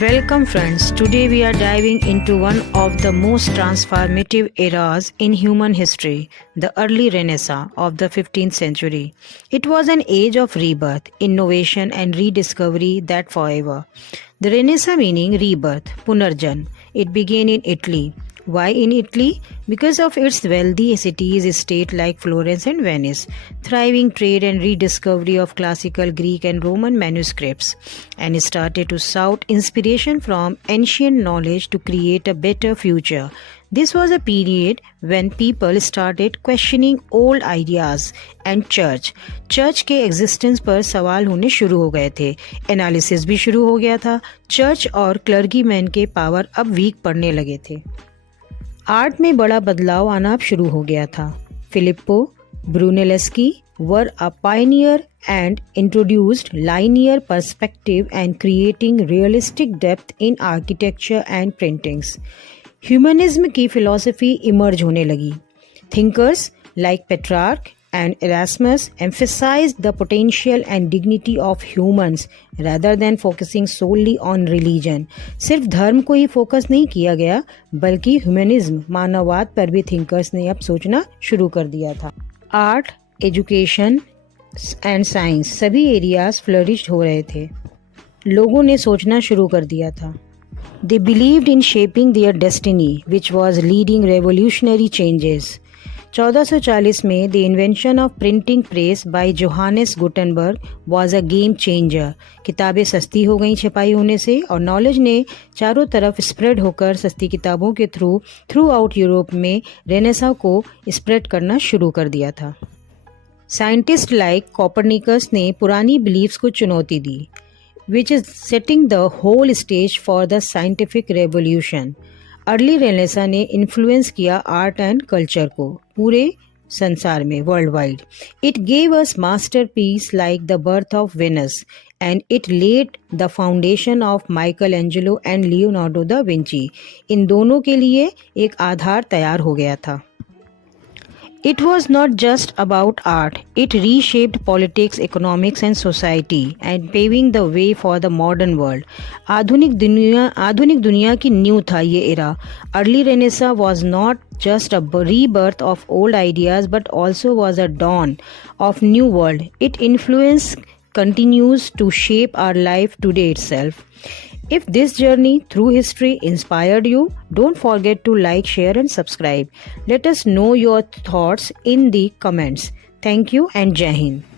Welcome friends, today we are diving into one of the most transformative eras in human history, the early Renaissance of the 15th century. It was an age of rebirth, innovation and rediscovery that forever. The Renaissance meaning rebirth, Punarjan. It began in Italy. Why in Italy? Because of its wealthy cities, states like Florence and Venice, thriving trade and rediscovery of classical Greek and Roman manuscripts, and started to sought inspiration from ancient knowledge to create a better future. This was a period when people started questioning old ideas and church के existence पर सवाल होने शुरू हो गए थे. Analysis भी शुरू हो गया था. चर्च और क्लर्गी मैन के पावर अब वीक पड़ने लगे थे. आर्ट में बड़ा बदलाव आना शुरू हो गया था. Filippo Brunelleschi were a pioneer and introduced linear perspective and creating realistic depth in architecture and printings. Humanism की फिलॉसफी इमर्ज होने लगी. Thinkers like Petrarch and Erasmus emphasized the potential and dignity of humans rather than focusing solely on religion. सिर्फ धर्म को ही focus नहीं किया गया बल्कि ह्यूमनिज्म मानववाद पर भी थिंकर्स ने अब सोचना शुरू कर दिया था. आर्ट, एजुकेशन एंड साइंस सभी एरियाज फ्लरिश्ड हो रहे थे. लोगों ने सोचना शुरू कर दिया था. They believed in shaping their destiny, which was leading revolutionary changes. 1440 में the invention of printing press by Johannes Gutenberg was a game changer. किताबें सस्ती हो गई छपाई होने से और नॉलेज ने चारों तरफ स्प्रेड होकर सस्ती किताबों के थ्रू आउट यूरोप में रेनेसां को स्प्रेड करना शुरू कर दिया था. साइंटिस्ट लाइक कोपरनिकस ने पुरानी बिलीफ्स को चुनौती दी, which is setting the whole stage for the scientific revolution. Early renaissance ने इन्फ्लुएंस किया आर्ट एंड कल्चर को पूरे संसार में, world wide. It gave us masterpiece like the birth of Venus and it laid the foundation of Michelangelo and Leonardo da Vinci. इन दोनों के लिए एक आधार तैयार हो गया था. It was not just about art. It reshaped politics, economics and society and paving the way for the modern world. आधुनिक दुनिया की नींव था ये era. Early Renaissance was not just a rebirth of old ideas but also was a dawn of new world. Its influence continues to shape our life today itself. If this journey through history inspired you, don't forget to like, share and subscribe. Let us know your thoughts in the comments. Thank you and Jai Hind.